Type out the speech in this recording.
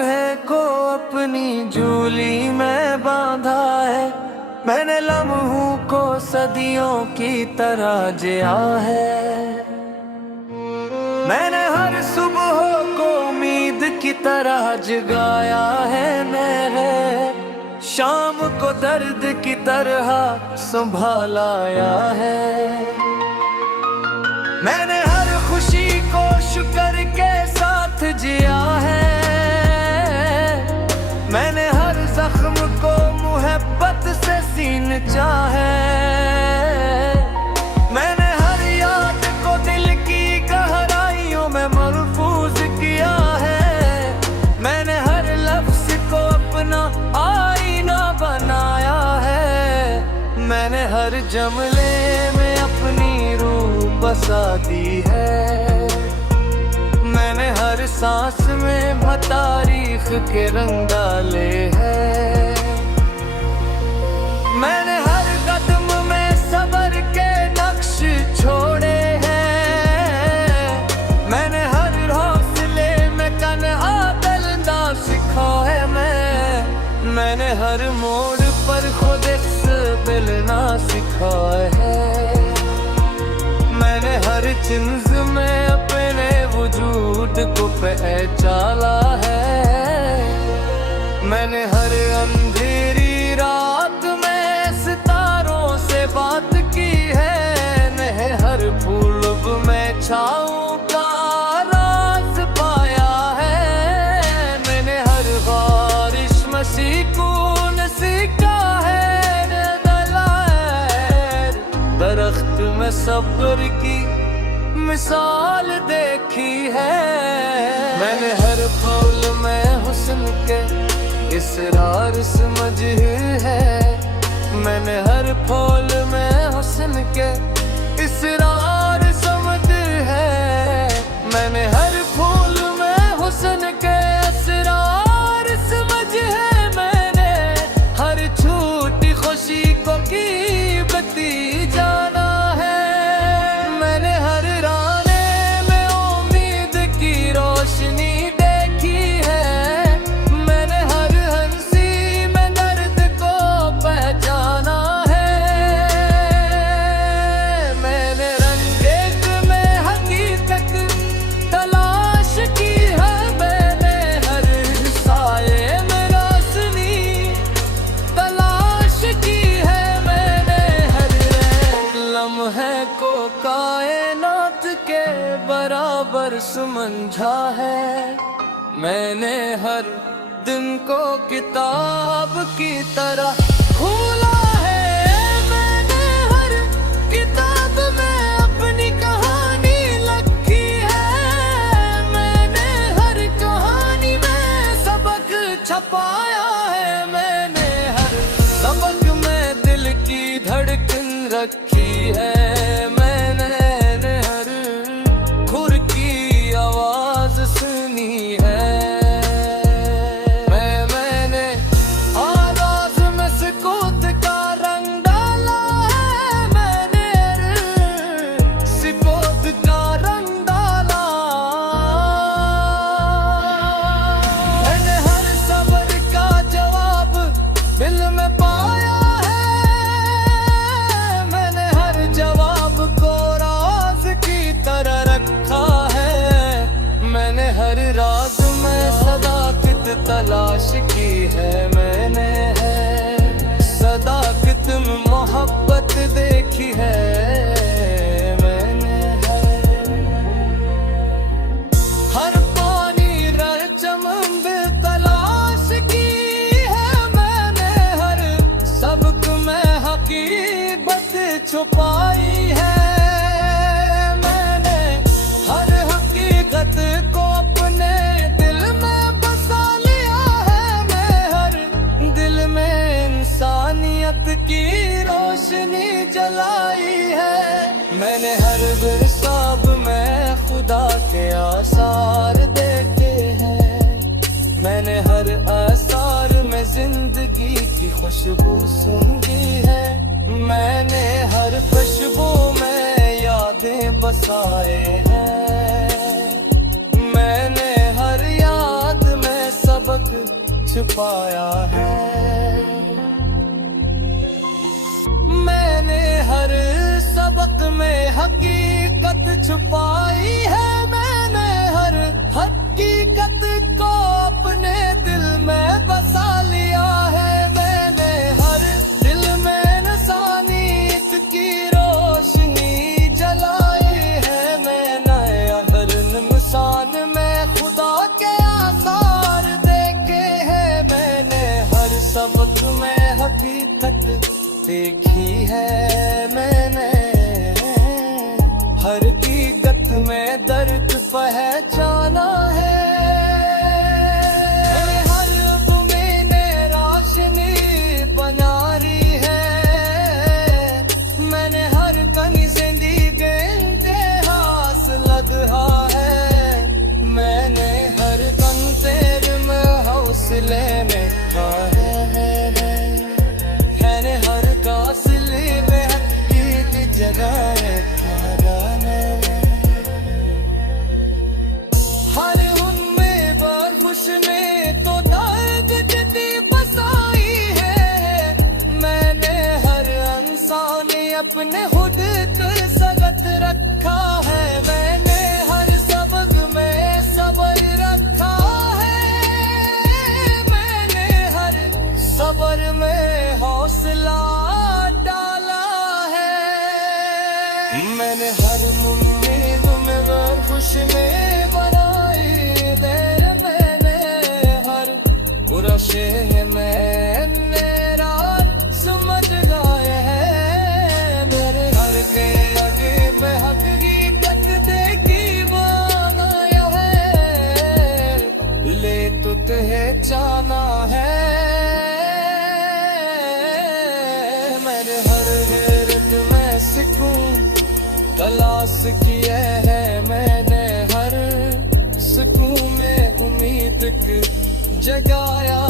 लम्हे को अपनी झोली में बांधा है। मैंने लम्हों को सदियों की तरह जिया है। मैंने हर सुबह को उम्मीद की तरह जगाया है। मैंने शाम को दर्द की तरह संभालाया है। मैंने हर खुशी को शुक्र के साथ जिया है। मैंने हर जख्म को मोहब्बत से सींचा है। मैंने हर याद को दिल की गहराइयों में महफूज किया है। मैंने हर लफ्ज को अपना आईना बनाया है। मैंने हर जमले में अपनी रूह बसा दी है। मैंने हर सांस में तारीख के रंग डाले हैं। मैंने हर कदम में सब्र के नक्श छोड़े हैं। मैंने हर हौसले में कन्हा चलना सीखा है। मैंने हर मोड़ पर खुद मिलना सीखा है। मैंने हर चिंज में अपने वजूद को पहचाना है। मैंने हर अंधेरी रात में सितारों से बात की है। मैंने हर फूल में छाँव का राज पाया है। मैंने हर बारिश में सुकून सीखा है। दरख्त में सब्र की मिसाल देखी है। मैंने हर फूल में हुस्न के इसरार समझ है। मैंने हर फूल में हुस्न के इसरार समझ है। मैंने हर फूल में हुस्न के इसरार समझ है। मैंने हर छोटी खुशी को कीमती जाना है। मैंने हर राने में उम्मीद की रोशनी देखी है। मैंने हर हंसी में दर्द को पहचाना है। मैंने रंगेत में हकीकत तलाश की है। मैंने हर साये में रोशनी तलाश की है। मैंने हर लम्हे को कायनात के बराबर समझा है। मैंने हर दिन को किताब की तरह खोला है। मैंने हर किताब में अपनी कहानी लिखी है। मैंने हर कहानी में सबक छपाया है। मैंने हर सबक में दिल की धड़कन रखी है। मैंने हर खुर की आवाज सुनी है। मैंने आवाज में सुकूत का रंग डाला है। मैंने हर सुकूत का रंग डाला। मैंने हर सब्र का जवाब दिल में पाया है। मैंने हर जवाब को राज की तरह रखा है। मैंने हर राज में सदाकत तलाश की है। मैंने सदाकत में मोहब्बत देखी है। मैंने हर पानी रह चमन तलाश की है। मैंने हर सबक में हकीकत छुपाई है। मैंने हर हकीकत को अपने दिल में बसा लिया है। मैं हर दिल में इंसानियत की रोशनी जलाई है। मैंने हर बेसाब में खुदा के आसार देखे हैं। मैंने हर आसार में जिंदगी की खुशबू सूंघी है। मैंने हर खुशबू में यादें बसाए हैं। मैंने हर याद में सबक छुपाया है। मैंने हर सबक में हकीकत छुपाई है। मैंने हर हकीकत को अपने दिल में बसा लिया है। मैंने हर दिल में इंसानियत की रोशनी जलाई है। मैंने हर इंसान में खुदा के आसार देखे हैं। मैंने हर सबक में हकीकत देखी है। मैंने हर हकीकत में दर्द पहचाना है। हर उम्मीद रोशनी बना रही है। मैंने हर कनी जिंदगी के इम्तिहास लगा है। मैंने हर कन तेरे में हौसले में खाया है। मैंने हर कासिले में हकीकत जगाए हर उनमें खुश में तो दर्द जदी बसाई है। मैंने हर इंसान अपने खुद कर सगत रखा है। मैंने हर सबक में सब्र रखा है। मैंने हर सब्र में हौसला डाला है। मैंने हर उम्मीद में खुश में बनाई देर। मैंने हर बुरा शेर मैंने रात समझ गए हैं। मेरे हर के आगे में हकीकत देखी बनाया है। ले तो पहचाना है। मैंने हर गैरत में सुकून तलाश किए है। मैंने हर सुकून में उम्मीद जगाया